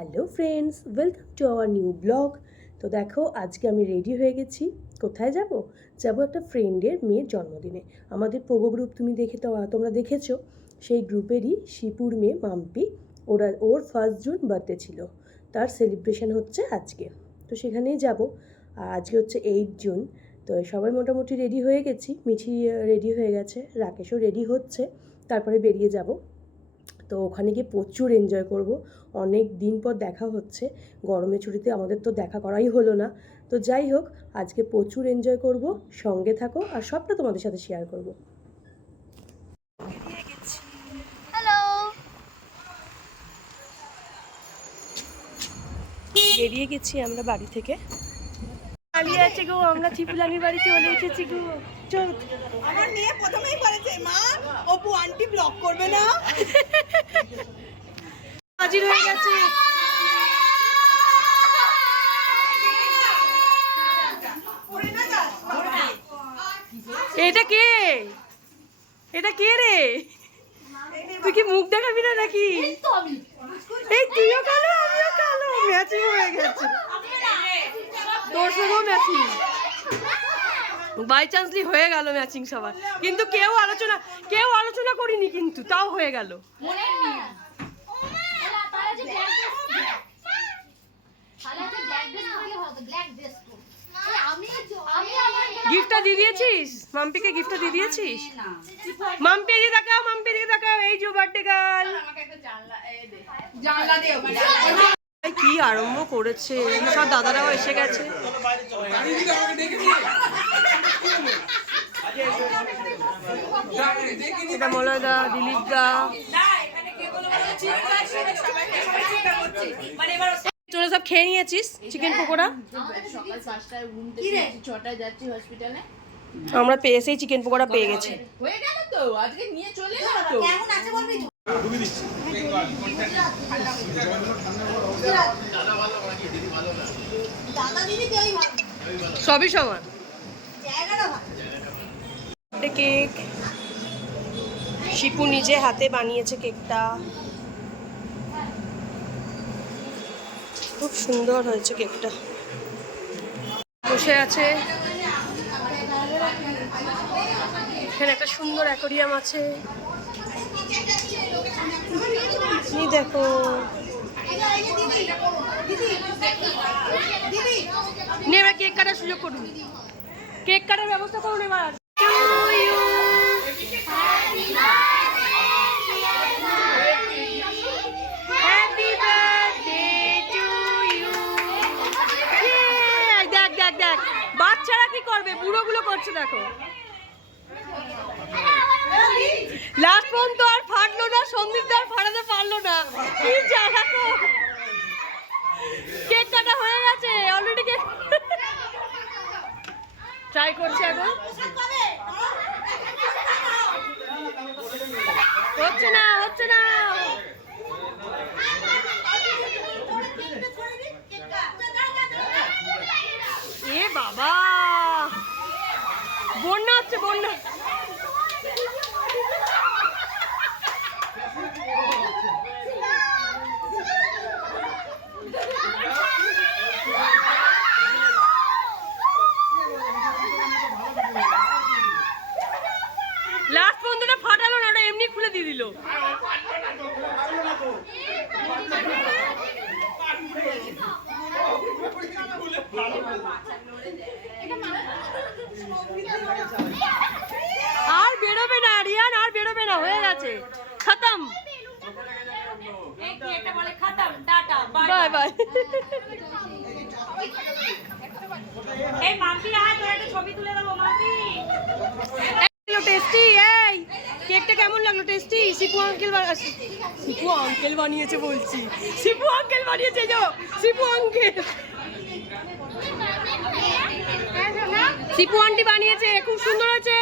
Hello friends welcome to our new blog তো দেখো, আজকে আমি রেডি হয়ে গেছি। কোথায় যাব? যাব একটা ফ্রেন্ডের মেয়ের জন্মদিনে। আমাদের পোগো গ্রুপ তুমি দেখে তো, তোমরা দেখেছ, সেই গ্রুপেরই শিপুর মেয়ে মাম্পি, ওরা, ওর ফার্স্ট জুন বার্থডে ছিল। তার সেলিব্রেশন হচ্ছে আজকে। তো সেখানেই যাব। আজকে হচ্ছে এইট জুন তো সবাই মোটামুটি রেডি হয়ে গেছি। মিঠি রেডি হয়ে গেছে, রাকেশও রেডি হচ্ছে। তারপরে বেরিয়ে যাব। তো ওখানে গিয়ে প্রচুর এনজয় করব। অনেক দিন পর দেখা হচ্ছে। গরমের ছুটিতে আমাদের তো দেখা করাই হলো না। তো যাই হোক আজকে প্রচুর এনজয় করব। সঙ্গে থাকো আর সবটা তোমাদের সাথে শেয়ার করব। বেরিয়ে গেছি আমরা বাড়ি থেকে। আছে গো আমরা চিপুলানির বাড়ি চলে এসেছি গো। চল আমার মেয়ে প্রথমেই বলেছে মা অপু আন্টি ব্লক করবে না? হাজির হয়ে গেছে। এটা কে? এটা কে রে? তুই কি মুখ দেখাবি না নাকি? এই তুইও কালো, আমিও কালো ম্যাচিং হয়ে গেছে। তোর সঙ্গেও ম্যাচিং বাই চান্সলি হয়ে গেল ম্যাচিং সবার। কিন্তু কেউ আলোচনা কেউ আলোচনা করিনি কিন্তু, তাও হয়ে গেল। গিফটটা দিয়ে দিয়েছিস? মাম্পিকে গিফটটা দিয়ে দিয়েছিস? মাম্পি এদিকে তাকাও মাম্পি এদিকে তাকাও। এই যে বার্থডে গার্ল জানলা দে। কি আরম্ভ করেছে? সব দাদারাও এসে গেছে। এটা মলয় দা দিলীপ দা চলে সব খেয়ে নিয়েছিস? চিকেন পকোড়া? আমরা পেয়ে সেই চিকেন পকোড়া, পেয়ে গেছি। হয়ে গেল তো আজকে নিয়ে চলে তো কেমন আছে বলবি সবই সমান। কেক শিপু নিজে হাতে বানিয়েছে কেকটা খুব সুন্দর হয়েছে কেকটা। বসে আছে। এখানে একটা সুন্দর অ্যাকোরিয়াম আছে। দেখো। এবার কেক কাটার সুযোগ করুন। কেক কাটার ব্যবস্থা করুন এবার। বাচ্চারা কি করবে? বুড়োগুলো করছে দেখো। লাস্ট পর্যন্ত আর ফাটলো না সন্দীপ আর ফাটাতে পারল না। কি জ্বালা তো। কেক কাটা হয়ে গেছে অলরেডি কেক ট্রাই করছে এখন। হচ্ছে না হচ্ছে না। হচ্ছে বন্যা লাস্ট পর্যন্ত ফাটালো না ওটা এমনি খুলে দিয়ে দিল আর বেরোবে না রিয়ান আর বেরোবে না হয়ে গেছে খতম বাই বাই। টেস্টি এই কেকটা কেমন লাগল tasty Sipu uncle Sipu uncle বানিয়েছে বলছি। সিপু আঙ্কেল বানিয়েছে যো সিপু আঙ্কেল সিপু আন্টি বানিয়েছে খুব সুন্দর হয়েছে।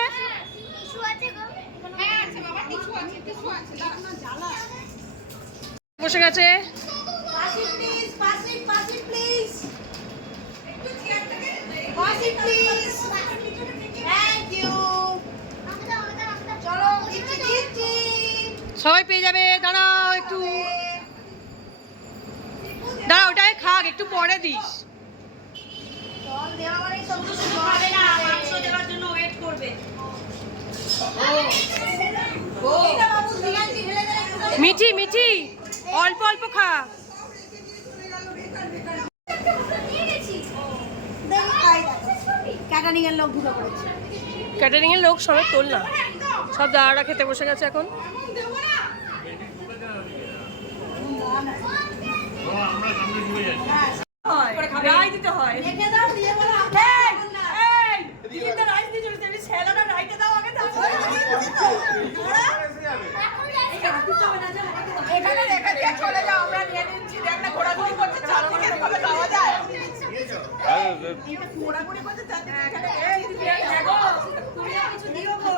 বসে গেছে। পাসি প্লিজ পাসি পাসি প্লিজ পাসি প্লিজ থ্যাংক ইউ চলো দিচ্ছি দিচ্ছি। সবাই পেয়ে যাবে। দাঁড়াও একটু। সিপু একটু পরে দিস। মিঠি মিঠি। অল্প অল্প খা নিয়ে গেছি দেখো খাই ক্যাটারিং এর লোক ঢুকে পড়েছে। ক্যাটারিং এর লোক সবাই তোল না। সব দাদারা খেতে বসে গেছে এখন। রাই দিতে হয়। রেখে দাও দিয়ে বলো দিদিটা রাইস দিয়ে স্যালাডা রাইটে দাও আগে তারপরে এখানে রেখে দিয়ে চলে যাও আমরা নিয়ে নিচ্ছি দেখ না ঘোরাঘুরি করছে চারদিকে এভাবে খাওয়া যায় ঘোরাঘুরি করছে চারদিকে এখানে এই বিরিয়ানি দেখো তুমিও কিছু দিও গো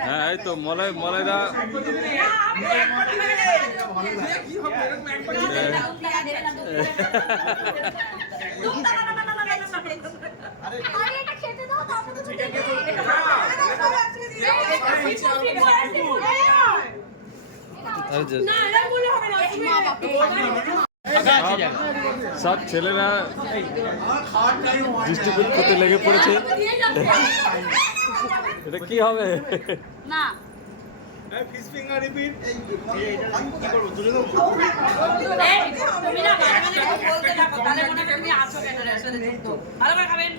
হ্যাঁ এই তো মলাই মলাইরা সব ছেলেরা ডিস্ট্রিবিউট করতে লেগে পড়েছে। এটা কি হবে তুমি না মাঝে মাঝে বলতে থাকো তাহলে মনে হয় তুমি আছো কেন একসাথে যুক্ত ভালো করে খাবেন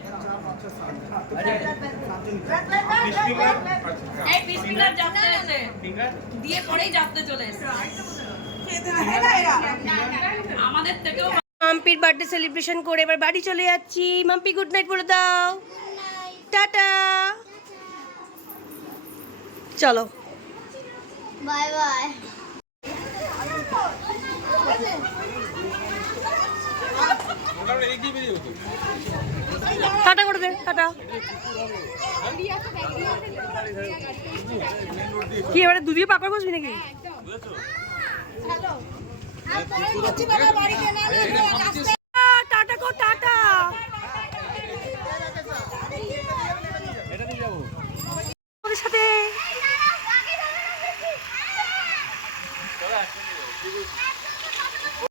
এই পিস ফিঙ্গার যাচ্ছে এসে দিয়ে পরেই যাচ্ছে চলে এসে আমাদের থেকেও মাম্পির বার্থডে সেলিব্রেশন করে এবার বাড়ি চলে যাচ্ছি মাম্পি গুড নাইট বলে দাও টাটা চলো। Bye bye. টাটা করে দে টাটা। কি এবারে দুদিকে পাকড় বসবি নাকি?